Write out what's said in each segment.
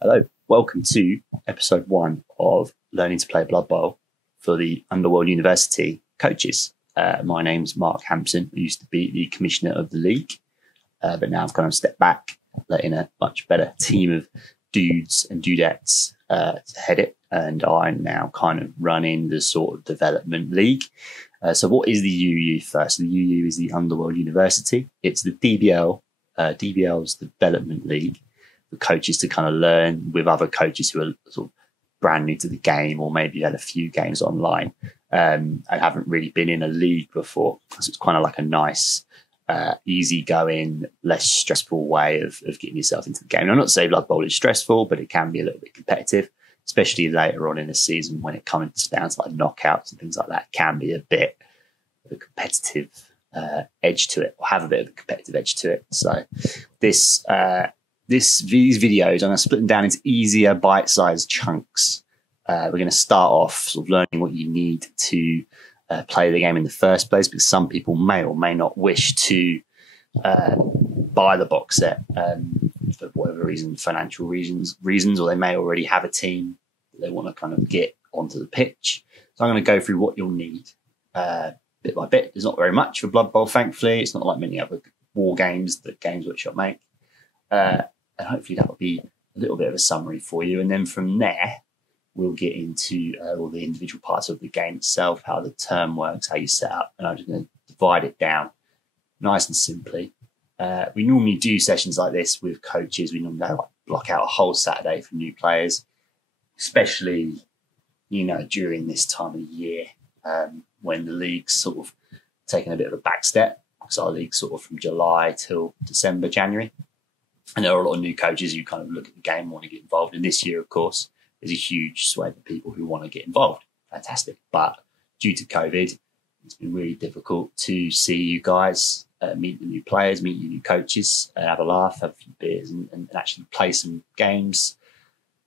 Hello, welcome to episode 1 of Learning to Play Blood Bowl for the Underworld University coaches. My name's Mark Hampson. I used to be the commissioner of the league, but now I've kind of stepped back, letting a much better team of dudes and dudettes to head it, and I'm now kind of running the sort of development league. So what is the UU first? The UU is the Underworld University. It's the DBL. DBL's development league for coaches to kind of learn with other coaches who are sort of brand new to the game, or maybe had a few games online and haven't really been in a league before. So it's kind of like a nice, easy-going, less stressful way of getting yourself into the game. And I'm not saying Blood Bowl is stressful, but it can be a little bit competitive, especially later on in the season when it comes down to like knockouts and things like that. It can be a bit of a competitive edge to it, or have a bit of a competitive edge to it. So these videos, I'm going to split them down into easier bite-sized chunks. We're going to start off sort of learning what you need to play the game in the first place, because some people may or may not wish to buy the box set for whatever reason, financial reasons, or they may already have a team that they want to kind of get onto the pitch. So I'm going to go through what you'll need bit by bit. There's not very much for Blood Bowl, thankfully. It's not like many other war games that Games Workshop make. And hopefully that will be a little bit of a summary for you. And then from there, we'll get into all the individual parts of the game itself, how the term works, how you set up. And I'm just going to divide it down nice and simply. We normally do sessions like this with coaches. We normally block out a whole Saturday for new players, especially, during this time of year when the league's sort of taking a bit of a back step. So our league's sort of from July till December, January. And there are a lot of new coaches who kind of look at the game and want to get involved. And this year, of course, there's a huge swathe of people who want to get involved. Fantastic. But due to COVID, it's been really difficult to see you guys meet the new players, meet your new coaches, have a laugh, have a few beers, and actually play some games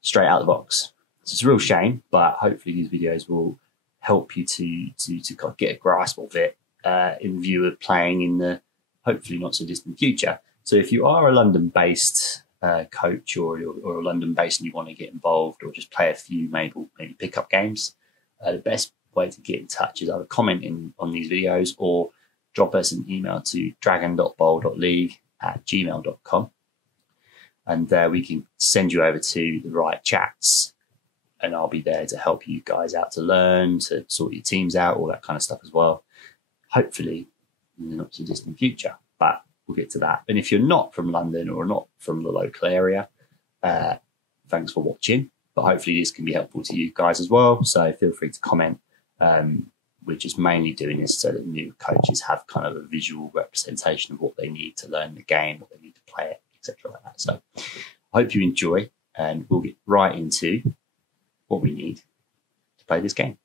straight out of the box. So it's a real shame, but hopefully these videos will help you to kind of get a grasp of it in view of playing in the hopefully not so distant future. So if you are a London-based coach or a London-based and you want to get involved or just play a few maybe pick-up games, the best way to get in touch is either comment on these videos or drop us an email to dragon.bowl.league@gmail.com, and we can send you over to the right chats, and I'll be there to help you guys out to learn, to sort your teams out, all that kind of stuff as well, hopefully in the not too distant future. But we'll get to that. And if you're not from London or not from the local area, thanks for watching. But hopefully this can be helpful to you guys as well. So feel free to comment. We're just mainly doing this so that new coaches have kind of a visual representation of what they need to learn the game, what they need to play it, etc. like that. So I hope you enjoy, and we'll get right into what we need to play this game.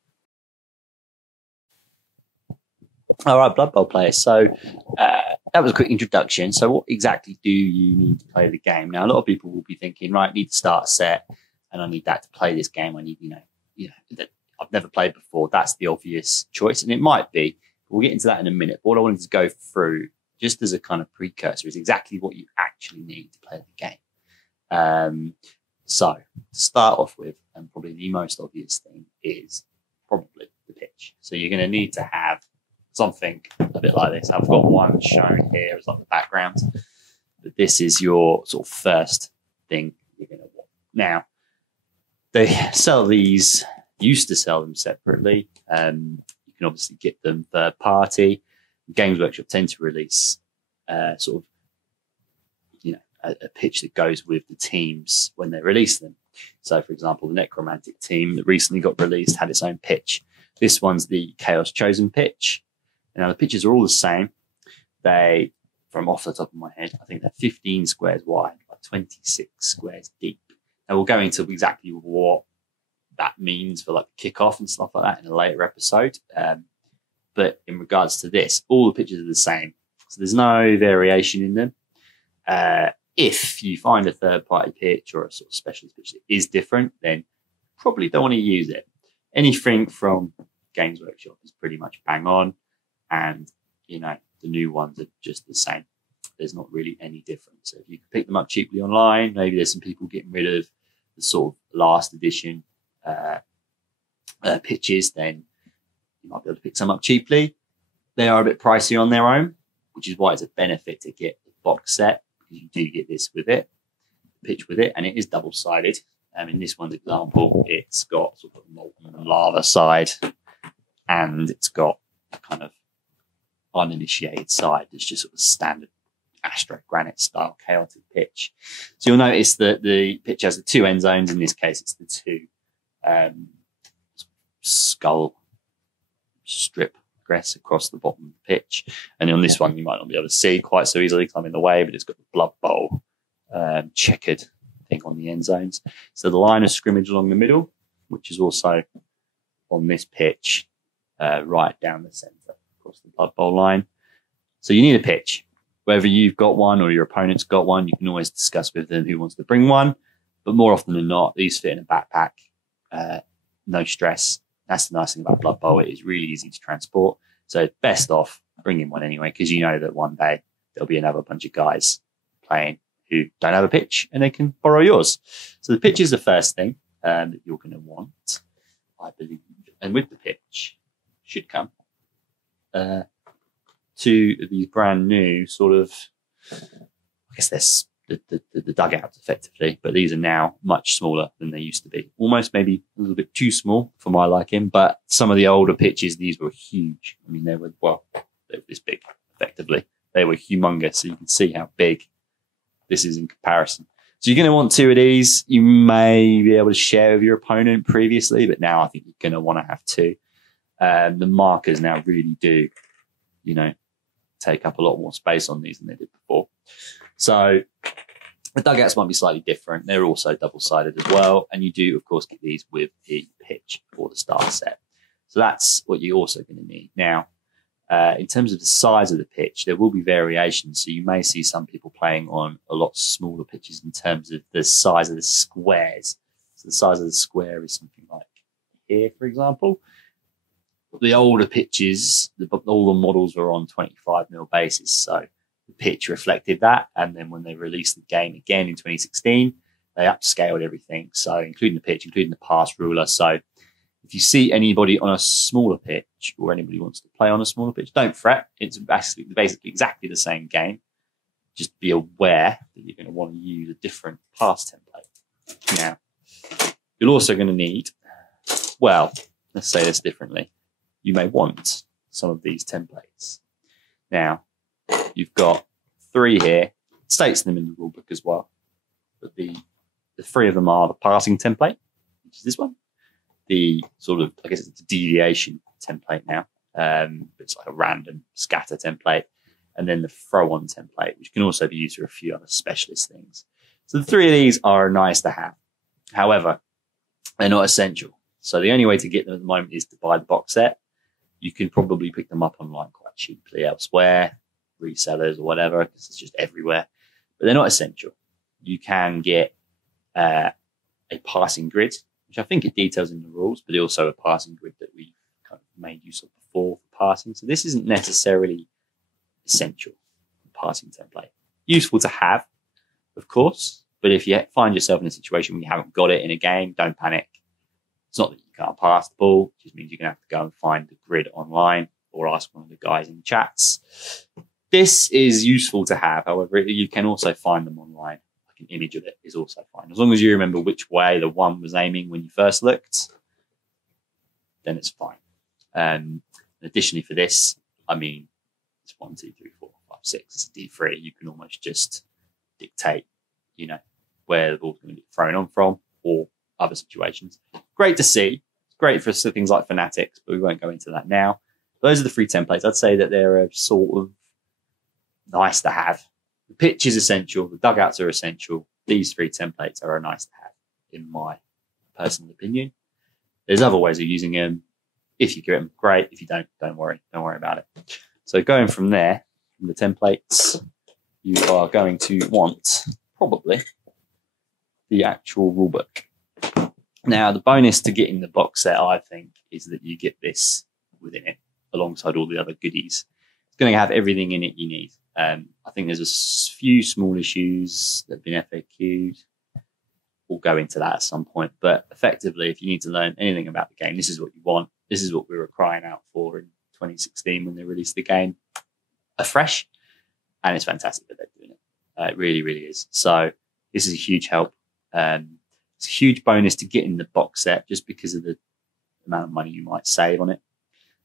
All right, Blood Bowl players. So that was a quick introduction. So what exactly do you need to play the game? Now, a lot of people will be thinking, right, I need to start a set and I need that to play this game. I need, that I've never played before. That's the obvious choice. And it might be. We'll get into that in a minute. But what I wanted to go through, just as a kind of precursor, is exactly what you actually need to play the game. So to start off with, and probably the most obvious thing, is probably the pitch. So you're going to need to have something a bit like this. I've got one shown here as like the background, but this is your sort of first thing you're going to want. Now, they used to sell them separately. You can obviously get them third party. Games Workshop tend to release sort of, a pitch that goes with the teams when they release them. So, for example, the Necromantic team that recently got released had its own pitch. This one's the Chaos Chosen pitch. Now, the pitches are all the same. They, from off the top of my head, I think they're 15 squares wide, like 26 squares deep. Now, we'll go into exactly what that means for like kickoff and stuff like that in a later episode. But in regards to this, all the pitches are the same. So there's no variation in them. If you find a third-party pitch or a sort of specialist pitch that is different, then probably don't want to use it. Anything from Games Workshop is pretty much bang on. And, the new ones are just the same. There's not really any difference. So if you can pick them up cheaply online, maybe there's some people getting rid of the sort of last edition pitches, then you might be able to pick some up cheaply. They are a bit pricey on their own, which is why it's a benefit to get the box set, because you do get this with it, the pitch with it, and it is double-sided. In this one's example, it's got sort of molten lava side, and it's got a kind of uninitiated side that's just sort of standard Astro granite style chaotic pitch. So you'll notice that the pitch has the two end zones. In this case, it's the two skull strip grass across the bottom of the pitch. And on this one, you might not be able to see quite so easily because I'm in the way, but it's got the Blood Bowl checkered thing on the end zones. So the line of scrimmage along the middle, which is also on this pitch, right down the centre across the Blood Bowl line. So you need a pitch. Whether you've got one or your opponent's got one, you can always discuss with them who wants to bring one. But more often than not, these fit in a backpack. No stress. That's the nice thing about Blood Bowl. It is really easy to transport. So best off bringing one anyway, because you know that one day there'll be another bunch of guys playing who don't have a pitch and they can borrow yours. So the pitch is the first thing that you're going to want, I believe. And with the pitch should come to these brand new sort of, I guess there's the dugouts effectively, but these are now much smaller than they used to be. Almost maybe a little bit too small for my liking, but some of the older pitches, these were huge. I mean, they were this big effectively. They were humongous. So you can see how big this is in comparison. So you're going to want two of these. You may be able to share with your opponent previously, but now I think you're going to want to have two. The markers now really do, take up a lot more space on these than they did before. So the dugouts might be slightly different. They're also double-sided as well. And you do, of course, get these with the pitch for the starter set. So that's what you're also going to need. Now, in terms of the size of the pitch, there will be variations. So you may see some people playing on a lot smaller pitches in terms of the size of the squares. So the size of the square is something like here, for example. The older pitches, all the models were on 25mm bases. So the pitch reflected that. And then when they released the game again in 2016, they upscaled everything. So including the pitch, including the pass ruler. So if you see anybody on a smaller pitch or anybody wants to play on a smaller pitch, don't fret. It's basically exactly the same game. Just be aware that you're going to want to use a different pass template. Now, you're also going to need, well, let's say this differently. You may want some of these templates. Now, you've got three here. It states them in the rulebook as well. But the three of them are the parsing template, which is this one. The sort of, I guess it's a deviation template now. It's like a random scatter template. And then the throw-on template, which can also be used for a few other specialist things. So the three of these are nice to have. However, they're not essential. So the only way to get them at the moment is to buy the box set. You can probably pick them up online quite cheaply elsewhere, resellers or whatever, because it's just everywhere. But they're not essential. You can get a parsing grid, which I think it details in the rules, but also a parsing grid that we've kind of made use of before for parsing. So this isn't necessarily essential, parsing template. Useful to have, of course, but if you find yourself in a situation where you haven't got it in a game, don't panic. It's not that you can't pass the ball, it just means you're going to have to go and find the grid online or ask one of the guys in the chats. This is useful to have, however, you can also find them online. Like an image of it is also fine. As long as you remember which way the one was aiming when you first looked, then it's fine. Additionally for this, I mean, it's 1, 2, 3, 4, 5, 6. It's a D3. You can almost just dictate, where the ball's going to get thrown on from or other situations. Great to see. It's great for things like Fanatics, but we won't go into that now. Those are the three templates. I'd say that they're a sort of nice to have. The pitch is essential. The dugouts are essential. These three templates are a nice to have, in my personal opinion. There's other ways of using them. If you get them, great. If you don't worry. Don't worry about it. So going from there, from the templates, you are going to want probably the actual rulebook. Now, the bonus to getting the box set, I think, is that you get this within it, alongside all the other goodies. It's going to have everything in it you need. I think there's a few small issues that have been FAQ'd. we'll go into that at some point. But effectively, if you need to learn anything about the game, this is what you want. This is what we were crying out for in 2016 when they released the game afresh. And it's fantastic that they're doing it. It really, really is. So this is a huge help. It's a huge bonus to get in the box set just because of the amount of money you might save on it.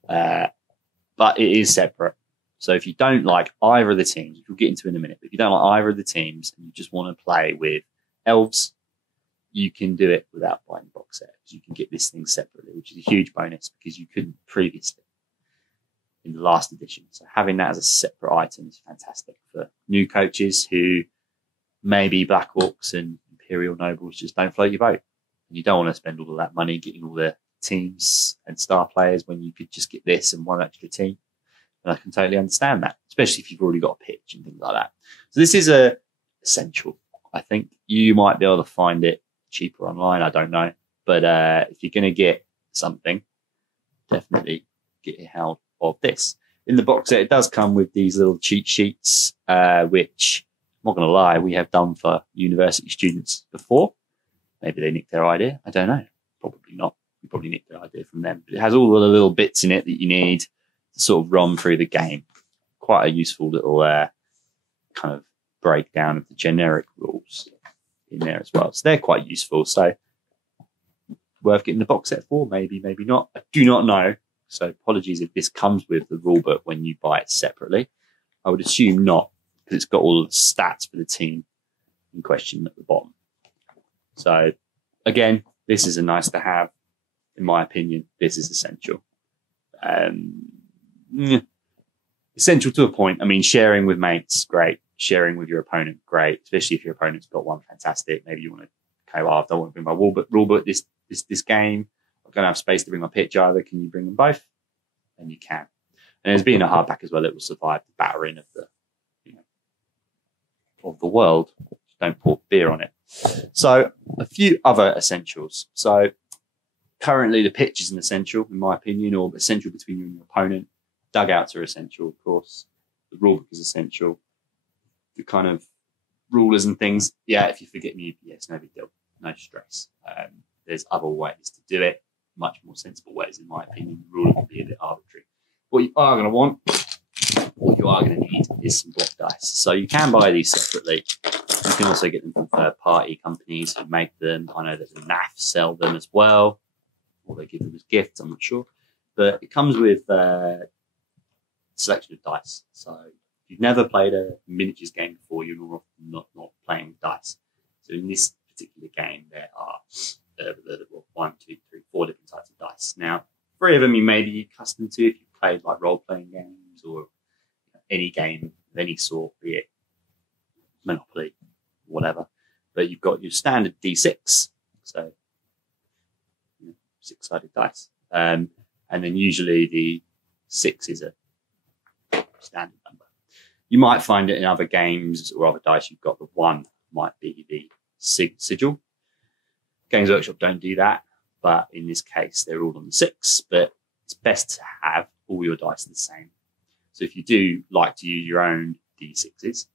But it is separate. So if you don't like either of the teams, which we'll get into in a minute, but if you don't like either of the teams and you just want to play with elves, you can do it without buying the box set. You can get this thing separately, which is a huge bonus because you couldn't previously in the last edition. So having that as a separate item is fantastic for new coaches who maybe Black Orcs and Imperial Nobles just don't float your boat. And you don't want to spend all of that money getting all the teams and star players when you could just get this and one extra team. And I can totally understand that, especially if you've already got a pitch and things like that. So this is a essential. I think you might be able to find it cheaper online. I don't know. But if you're going to get something, definitely get a hold of this. In the box set, it does come with these little cheat sheets, which I'm not going to lie, we have done for university students before. Maybe they nicked their idea. I don't know. Probably not. We probably nicked their idea from them. But it has all the little bits in it that you need to sort of run through the game. Quite a useful little kind of breakdown of the generic rules in there as well. So they're quite useful. So worth getting the box set for, maybe, maybe not. I do not know. So apologies if this comes with the rule book when you buy it separately. I would assume not, because it's got all the stats for the team in question at the bottom. So again, this is a nice to have. In my opinion, this is essential. Essential to a point. I mean, sharing with mates, great. Sharing with your opponent, great. Especially if your opponent's got one, fantastic. Maybe you want to, okay, well, I don't want to bring my rule book this game. I'm going to have space to bring my pitch either. Can you bring them both? And you can. And as being a hardback as well, it will survive the battering of the, of the world. Don't pour beer on it. So a few other essentials. So currently the pitch is an essential, in my opinion, or essential between you and your opponent. Dugouts are essential, of course. The rule book is essential. The kind of rulers and things, yeah, if you forget me, yeah, it's no big deal. No stress. There's other ways to do it, much more sensible ways, in my opinion. The ruler can be a bit arbitrary. What you are going to want, what you are going to need is some block dice. So you can buy these separately. You can also get them from third-party companies who make them. I know that the NAF sell them as well, or they give them as gifts, I'm not sure. But it comes with a selection of dice. So if you've never played a miniatures game before, you're not playing with dice. So in this particular game, there are 1, 2, 3, 4 different types of dice. Now, 3 of them you may be accustomed to if you've played like role-playing games or any game of any sort, be it Monopoly, whatever. But you've got your standard D6, so 6-sided dice. And then usually the 6 is a standard number. You might find it in other games or other dice. You've got the 1 might be the sigil. Games Workshop don't do that, but in this case, they're all on the 6. But it's best to have all your dice the same. So if you do like to use your own D6s,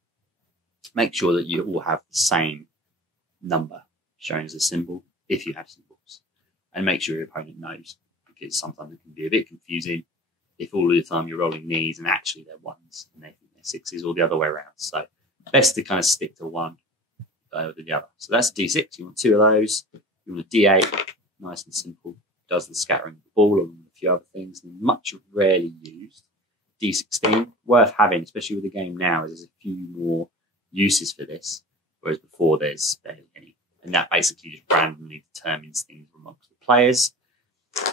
make sure that you all have the same number shown as a symbol if you have symbols. And make sure your opponent knows, because sometimes it can be a bit confusing if all of the time you're rolling these and actually they're 1s and they think they're 6s, or the other way around. So best to kind of stick to one over the other. So that's a D6. You want 2 of those. You want a D8, nice and simple. Does the scattering of the ball and a few other things. And much rarely used. D16, worth having, especially with the game now, is there's a few more uses for this, whereas before there's barely any. And that basically just randomly determines things amongst the players.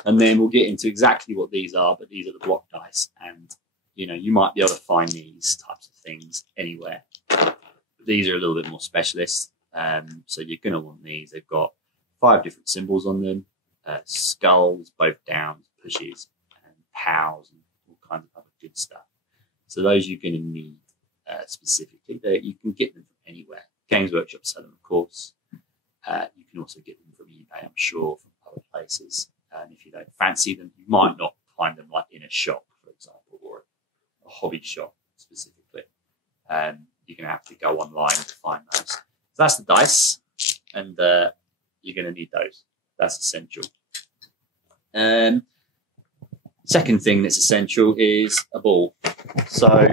And then we'll get into exactly what these are, but these are the block dice. And, you might be able to find these types of things anywhere. But these are a little bit more specialist. So you're going to want these. They've got 5 different symbols on them. Skulls, both downs, pushes, and pows, and all kinds of other good stuff. So those you're going to need specifically. You can get them from anywhere. Games Workshop sell them, of course. You can also get them from eBay, I'm sure, from other places. And if you don't fancy them, you might not find them like in a shop, for example, or a hobby shop specifically. You're going to have to go online to find those. So that's the dice. And you're going to need those. That's essential. Second thing that's essential is a ball. So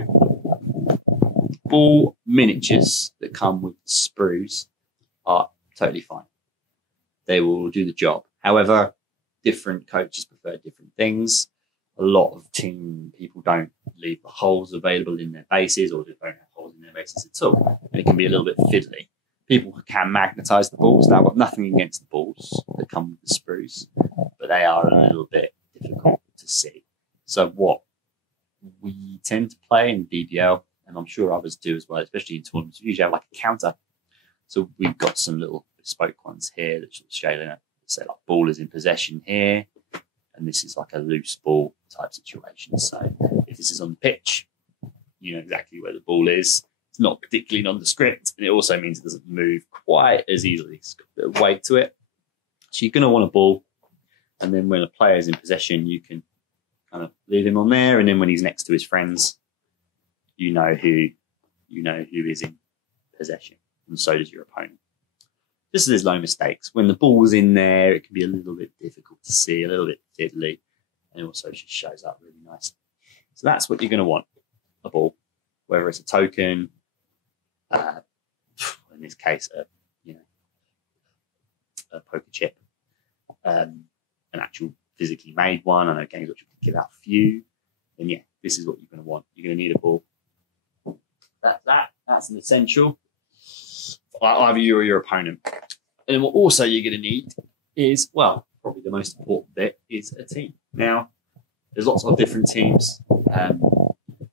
all miniatures that come with sprues are totally fine. They will do the job. However, different coaches prefer different things. A lot of team people don't leave the holes available in their bases, or they don't have holes in their bases at all. And it can be a little bit fiddly. People can magnetize the balls. Now, I've got nothing against the balls that come with the sprues, but they are a little bit difficult to see. So what we tend to play in DBL, and I'm sure others do as well, especially in tournaments, we usually have like a counter. So we've got some little bespoke ones here that show, say like ball is in possession here, and this is like a loose ball type situation. So if this is on the pitch, you know exactly where the ball is. It's not particularly nondescript, and it also means it doesn't move quite as easily. It's got a bit of weight to it. So you're going to want a ball, and then when a player is in possession, you can kind of leave him on there, and then when he's next to his friends, you know who is in possession, and so does your opponent. Just so there's no mistakes. When the ball's in there, it can be a little bit difficult to see, a little bit fiddly, and it also just shows up really nicely. So that's what you're going to want, a ball, whether it's a token, in this case, a poker chip, an actual physically made one. I know games which will give out a few. And yeah, this is what you're going to want. You're going to need a ball. That's an essential. Either you or your opponent. And then what also you're going to need is, well, probably the most important bit is a team. Now, there's lots of different teams.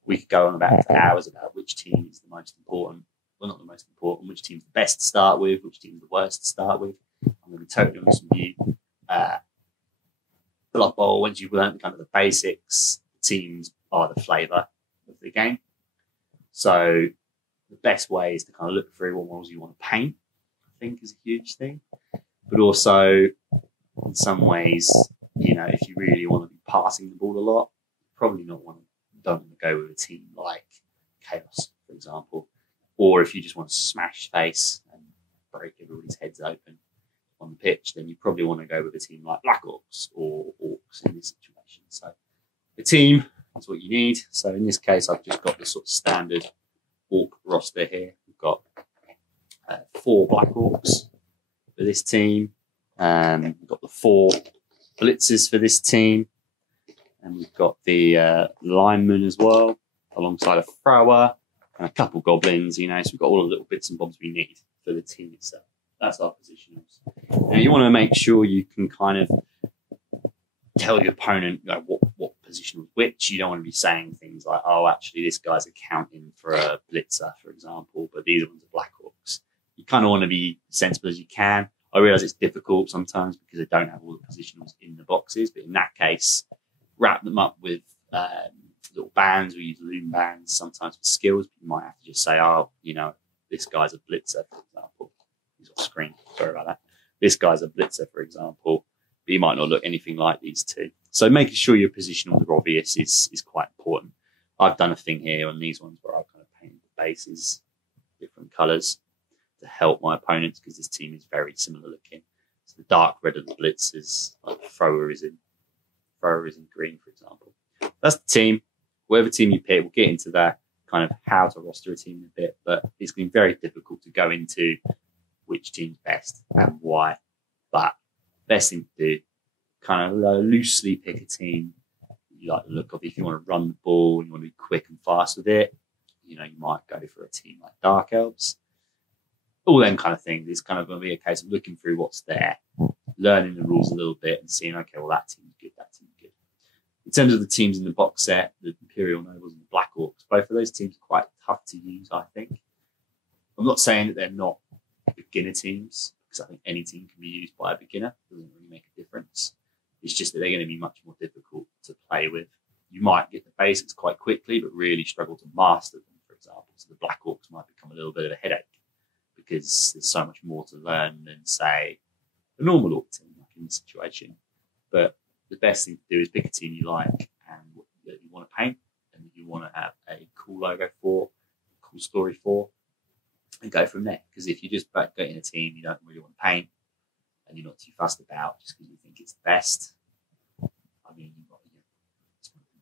We could go on about for hours about which team is the most important. Well, not the most important, which team's the best to start with, which team's the worst to start with. I'm going to be totally honest with you. Blood Bowl, once you've learned kind of the basics, the teams are the flavour of the game. So the best way is to kind of look through what models you want to paint, I think is a huge thing. But also, in some ways, you know, if you really want to be passing the ball a lot, probably don't want to go with a team like Chaos, for example. Or if you just want to smash face and break everybody's heads open on the pitch, then you probably want to go with a team like Black Orcs or Orcs in this situation. So the team is what you need. So in this case, I've just got the sort of standard Orc roster here. We've got 4 Black Orcs for this team. We've got the 4 Blitzers for this team. And we've got the lineman as well, alongside a thrower and a couple goblins, you know. So we've got all the little bits and bobs we need for the team itself. That's our positionals. Now you want to make sure you can kind of tell your opponent, you know, what position was which. You don't want to be saying things like, oh, actually this guy's accounting for a blitzer, for example, but these ones are Black Orcs. You kind of want to be sensible as you can. I realise it's difficult sometimes because they don't have all the positionals in the boxes, but in that case, wrap them up with little bands. We use loom bands sometimes for skills, but you might have to just say, oh, you know, this guy's a blitzer, for example. He's off screen. Sorry about that. This guy's a blitzer, for example, but he might not look anything like these two. So making sure your positionals are obvious is quite important. I've done a thing here on these ones where I've kind of painted the bases different colours to help my opponents because this team is very similar looking. So the dark red of the blitzers, like the thrower is in green, for example. That's the team. Whatever team you pick, we'll get into that kind of how to roster a team in a bit, but it's been very difficult to go into which team's best and why. But best thing to do, kind of loosely pick a team you like the look of. If you want to run the ball and you want to be quick and fast with it, you know, you might go for a team like Dark Elves. All them kind of things. It's kind of going to be a case of looking through what's there, learning the rules a little bit and seeing, okay, well, that team's good, that team's good. In terms of the teams in the box set, the Imperial Nobles and the Black Orcs, both of those teams are quite tough to use, I think. I'm not saying that they're not beginner teams, because I think any team can be used by a beginner. It doesn't really make a difference. It's just that they're going to be much more difficult to play with. You might get the basics quite quickly, but really struggle to master them, for example. So the Black Orcs might become a little bit of a headache because there's so much more to learn than, say, a normal Orc team, like in this situation. But the best thing to do is pick a team you like and that you want to paint and that you want to have a cool logo for, cool story for, and go from there. Because if you just get in a team you don't really want to paint and and you're not too fussed about just because you think it's the best. I mean, you've got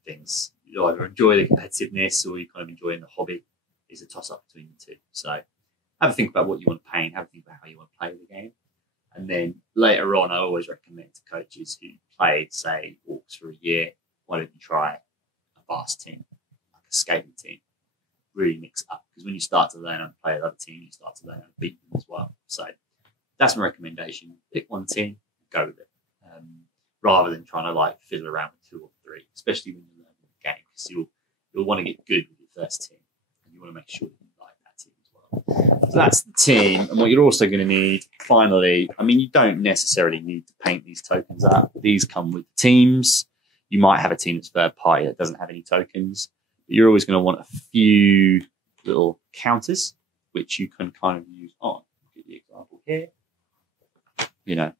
things. You either enjoy the competitiveness or you kind of enjoying the hobby. Is a toss up between the two. So have a think about what you want to paint, have a think about how you want to play the game. And then later on, I always recommend to coaches who played, say, Orcs for a year, why don't you try a fast team, like a skating team? Really mix it up. Because when you start to learn how to play with other teams, you start to learn how to beat them as well. So that's my recommendation. Pick one team, go with it. Rather than trying to like fiddle around with 2 or 3, especially when you're learning the game, because you'll want to get good with your first team. And you want to make sure that you like that team as well. So that's the team. And what you're also going to need, finally, I mean, you don't necessarily need to paint these tokens up. These come with teams. You might have a team that's third party that doesn't have any tokens. But you're always going to want a few little counters, which you can kind of use on. I'll give you an example here. You know,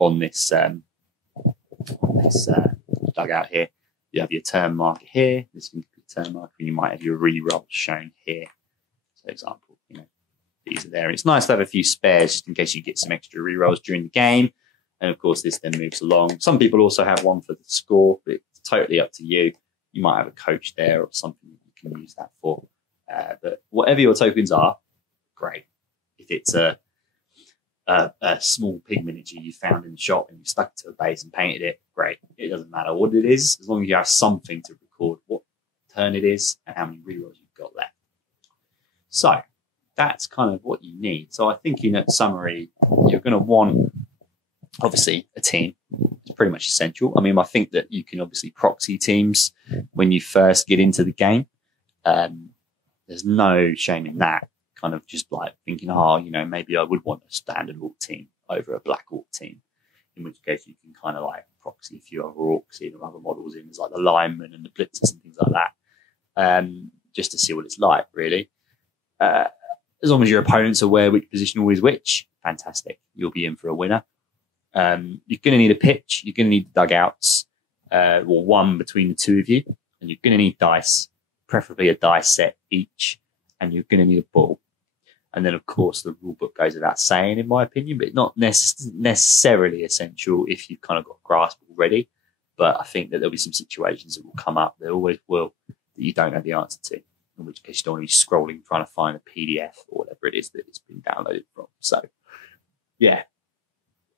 on this dugout here, you have your turn marker here. This can be turn marker, and you might have your re-rolls shown here. So, example, you know, these are there. And it's nice to have a few spares just in case you get some extra re-rolls during the game. And of course, this then moves along. Some people also have one for the score, but it's totally up to you. You might have a coach there or something that you can use that for. But whatever your tokens are, great. If it's a small pig miniature you found in the shop and you stuck it to a base and painted it, great. It doesn't matter what it is, as long as you have something to record what turn it is and how many rerolls you've got left. So that's kind of what you need. So I think in a summary, you're going to want, obviously, a team. It's pretty much essential. I mean, I think that you can obviously proxy teams when you first get into the game. There's no shame in that. Kind of just like thinking, you know, maybe I would want a standard orc team over a black orc team, in which case you can kind of like proxy a few other orcs in or other models in, there's like the linemen and the blitzers and things like that, just to see what it's like, really. As long as your opponent's aware which position is which, fantastic. You'll be in for a winner. You're going to need a pitch. You're going to need dugouts, or one between the two of you, and you're going to need dice, preferably a dice set each, and you're going to need a ball. And then, of course, the rule book goes without saying, in my opinion, but not necessarily essential if you've kind of got a grasp already. But I think that there'll be some situations that will come up, there always will, that you don't know the answer to, in which case you don't want to be scrolling, trying to find a PDF or whatever it is that it's been downloaded from. So, yeah.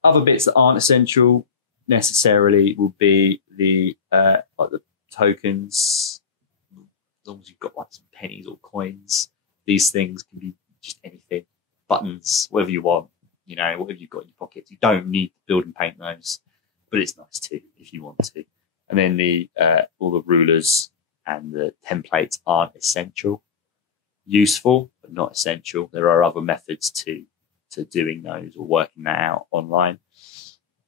Other bits that aren't essential necessarily will be the like the tokens. As long as you've got like some pennies or coins, these things can be just anything, buttons, whatever you want, you know, whatever you've got in your pockets. You don't need to build and paint those, but it's nice too if you want to. And then the all the rulers and the templates aren't essential, useful, but not essential. There are other methods to doing those or working that out online.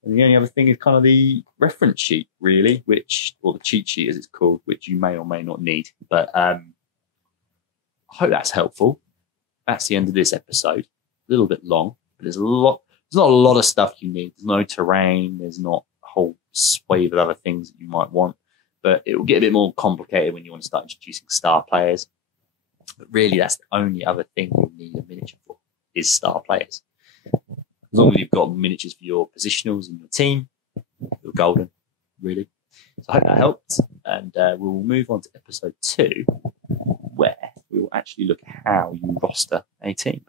And the only other thing is kind of the reference sheet, really, or the cheat sheet as it's called, which you may or may not need. But I hope that's helpful. That's the end of this episode. A little bit long, but there's not a lot of stuff you need. There's no terrain. There's not a whole swathe of other things that you might want. But it will get a bit more complicated when you want to start introducing star players. But really, that's the only other thing you'll need a miniature for, is star players. As long as you've got miniatures for your positionals in your team, you're golden, really. So I hope that helped. And we'll move on to episode 2, where we will actually look at how you roster a team.